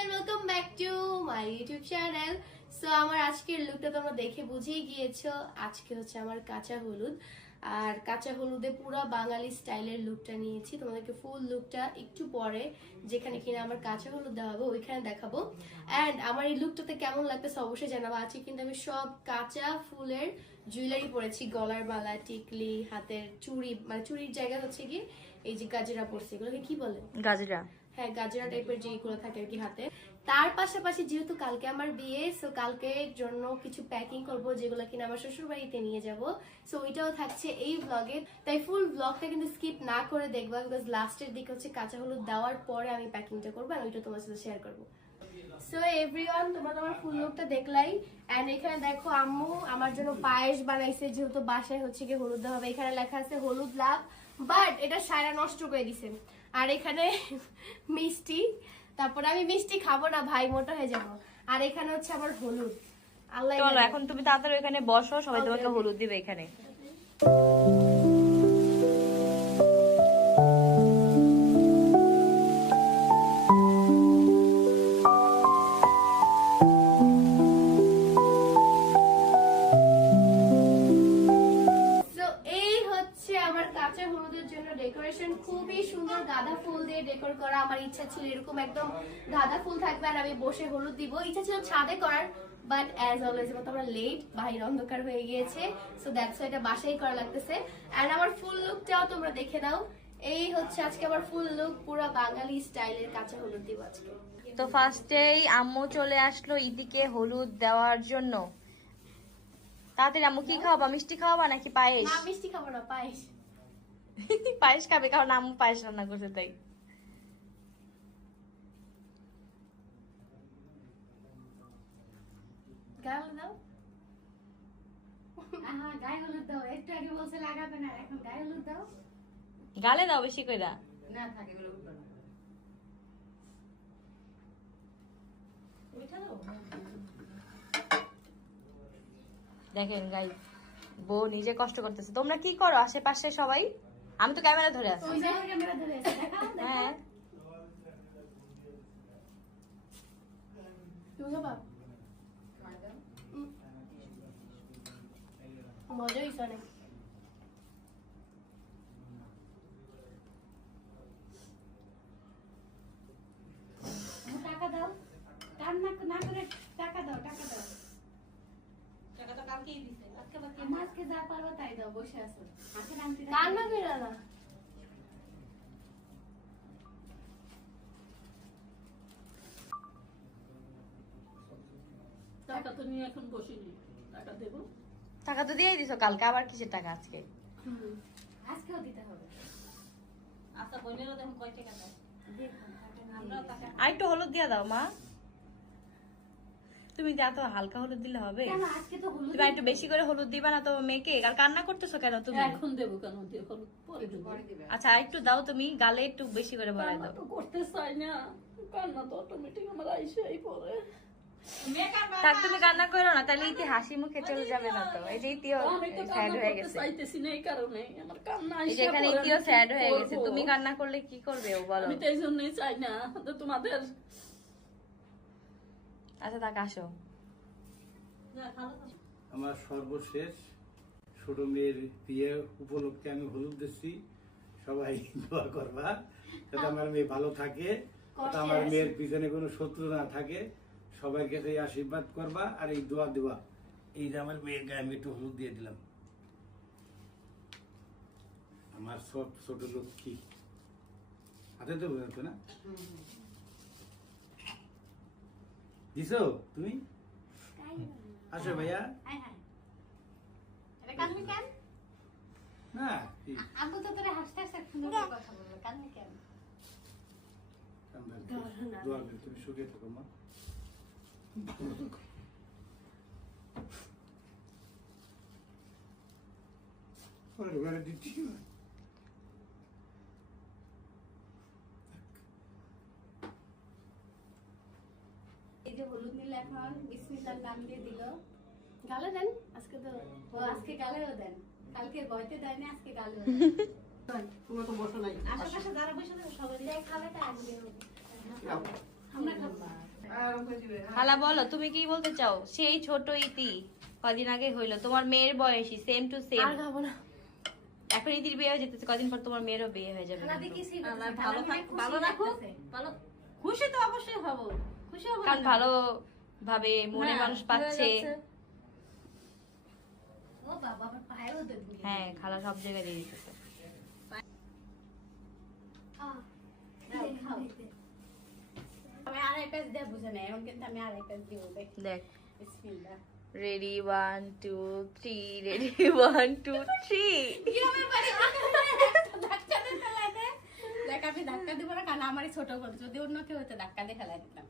and welcome back to my YouTube channel. So আমার আজকের লুকটা তোমরা দেখে বুঝেই গিয়েছো, আজকে হচ্ছে আমার কাঁচা হলুদ। আর কাঁচা হলুদে পুরো বাঙালি স্টাইলের লুকটা নিয়েছি, তোমাদেরকে ফুল লুকটা একটু পরে যেখানে কিনা আমার কাঁচা হলুদ দেওয়া হবে ওইখানে দেখাবো। অ্যান্ড আমার এই লুকটাতে কেমন লাগতেছে অবশ্যই জানাবো। আজকে কিন্তু আমি সব কাঁচা ফুলের জুয়েলারি পরেছি, গলার মালা, টিকলি, হাতের চুড়ি, মানে চুড়ির জায়গা হচ্ছে কি এই যে গাজরা পরছি, এগুলোকে কি বলে? গাজরা। হ্যাঁ, গাজরা টাইপের যেগুলো থাকে আর কি হাতে। তার পাশাপাশি যেহেতু কালকে আমার বিয়ে, সো কালকের জন্য কিছু প্যাকিং করব যেগুলো কিনা আমার শ্বশুর বাড়িতে নিয়ে যাব। সো ওইটাও থাকছে এই ব্লগে, তাই ফুল ব্লগটা কিন্তু স্কিপ না করে দেখবা, বিকজ লাস্টের দিকে হচ্ছে কাঁচা হলুদ দেওয়ার পরে আমি প্যাকিংটা করবো আর ওইটা তোমার সাথে শেয়ার করবো। সো এভরিওয়ান, তোমরা তোমার ফুল লুকটা দেখলাই। এন্ড এখানে দেখো আম্মু আমার জন্য পায়েস বানাইছে, যেহেতু বাসায় হচ্ছে কি হলুদ দেওয়া হবে। এখানে লেখা আছে হলুদ লাভ, বাট এটা সারা নষ্ট করে দিছে। আর এখানে মিষ্টি, তারপরে আমি মিষ্টি খাবো না ভাই, মোটা হয়ে যাবো। আর এখানে হচ্ছে আবার হলুদ। আল্লাহ, চলো এখন তুমি তাড়াতাড়ি এখানে বসো, সবাই তোমাকে হলুদ দিবে এখানে। ডেকোরেশন খুবই সুন্দর, গাঁদা ফুল দিয়ে ডেকোর করা। আমার ইচ্ছা ছিল এরকম একদম গাঁদা ফুল থাকবে আর আমি বসে হলুদ দিব। ইচ্ছা ছিল ছাদে করার, বাট অ্যাজ অলওয়েজ আমরা লেট, বাহির অন্ধকার হয়ে গিয়েছে, সো দ্যাটস এটা বাসায় করা লাগতেছে। এন্ড আমার ফুল লুকটাও তোমরা দেখে নাও। এই হচ্ছে আজকে আমার ফুল লুক, পুরো বাঙালি স্টাইলের কাঁচা হলুদ দিব আজকে। তো ফার্স্টেই আম্মু চলে আসলো ইদিকে হলুদ দেওয়ার জন্য। তাড়াতাড়ি আম্মু কি খাওয়াবা? মিষ্টি খাওয়াবা নাকি পায়েস? না, মিষ্টি খাবো না, পায়েস। পায়েস খাবে, কারণ আম্মু পায়েস রান্না করছে তাই। গায়ে দাও, গায়ে হলুদ দাও। একটু আগে বলছে লাগাবে না, এখন গায়ে হলুদ দাও। গালে দাও বেশি কইরা। না থাকে এগুলো উঠবে না। দেখেন গাইস, বউ নিজে কষ্ট করতেছে। তোমরা কি করো আশেপাশে সবাই? আমি তো ক্যামেরা ধরে আছি। ওই জায়গায় ক্যামেরা ধরে আছে, দেখা হ্যাঁ তুমি বাবা মজা হইছে অনেক। টাকা দাও, কান্না না করে টাকা দাও, টাকা দাও। টাকা তো কালকেই দিছে, আজকে যা পারবা তাই দাও, বসে আছো। কান্না করে না, টাকা তো নিয়ে এখন বসিনি, টাকা দেবো। টাকা তো দিয়েই দিছো কালকে, আবার কিসের টাকা আজকে? আজকেও দিতে হবে। আচ্ছা বোনেরও দেখুন কয় টাকা দেয়, আমরাও টাকা। আর একটু হলুদ দিয়ে দাও মা। তুমি যা তো হালকা হলুদ দিলে হবে? কেন আজকে তো হলুদ তুমি একটু বেশি করে হলুদ দিবা না তো মেয়েকে? আর কান্না করতেছো কেন তুমি? এখন দেবো কেন, দিয়ে হলুদ পরে দেবো। আচ্ছা আর একটু দাও, তুমি গালে একটু বেশি করে ভরাই কান্না দাও। তো করতে চাই না, কান্না তো অটোমেটিক আমার আইসেই পরে। থাক, তুমি কান্না করো না, তাহলে ইতি হাসি মুখে চলে যাবে না তো? এই যে ইতিও আমি তো স্যাড কান্না হয়ে করতে গেছে। চাইতেছি না, এই কারণে আমার কান্না এই যে আইসে এখানে পরে ইতিও আমি স্যাড কি হয়ে গেছে, করবো? তুমি কান্না করলে কি করবে ও বলো? আমি তো এই জন্যই চাই না তো তোমাদের। আচ্ছা থাক, আসো। আমার সর্বশেষ ছোট মেয়ের বিয়ে উপলক্ষে আমি হলুদ দিচ্ছি, সবাই দোয়া করবা যাতে আমার মেয়ে ভালো থাকে, যাতে আমার মেয়ের পিছনে কোনো শত্রু না থাকে। সবাইকে সেই আশীর্বাদ করবা আর এই দোয়া দেওয়া। এই যে আমার মেয়ের গায়ে আমি একটু হলুদ দিয়ে দিলাম, আমার সব ছোট লক্ষ্মী। হাতে তো বোঝাতো না, দিছো তুমি? আসো ভাইয়া। না আব্বু তো তোরে হাসতে হাসতে সুন্দর কথা বললো, কান্না কেন? দোয়া করি তুমি সুখে থাকো মা। ঘরে দিচ্ছি এই যে হলুদ নিলে এখন বিসমিল্লাহর নাম দিয়ে দিল। গালে দেন আজকে তো, ও আজকে গালেও দেন, কালকে বইতে দেয় না, আজকে গালেও দেন। তোমার তো বসো নাই, আশেপাশে যারা বসে থাকে সবাই খাবে, তাই আজকে আমরা খাবো। খালা বলো তুমি কি বলতে চাও? সেই ছোট ইতি কদিন আগে হইলো, তোমার মেয়ের বয়সী, সেম টু সেম। আর খাবো না। এখন ইতির বিয়ে হয়ে যেতেছে, কদিন পর তোমার মেয়েরও বিয়ে হয়ে যাবে। আল্লাহ ভালো থাক, ভালো রাখো, ভালো খুশি তো অবশ্যই হব, খুশি হব কারণ ভালো ভাবে মনে হ্যাঁ, মানুষ পাচ্ছে। হয়ে যাচ্ছে। ও বাবা আমার পায়েও তো ধুলি। হ্যাঁ, খালা সব জায়গায় দিয়ে দিতেছে। আমি আড়াই পেজ দিয়ে বুঝে নেই, এখন কিন্তু আমি আড়াই পেজ দিব। দেখ, বিসমিল্লাহ। Ready 1 2 3, ready 1 2 3। ধাক্কা দিয়ে ফেলাই দে। দেখ আমি ধাক্কা দিব না, কারণ আমারই ছোট বোন, যদি অন্য কেউ হতো ধাক্কা দিয়ে ফেলাই দিতাম।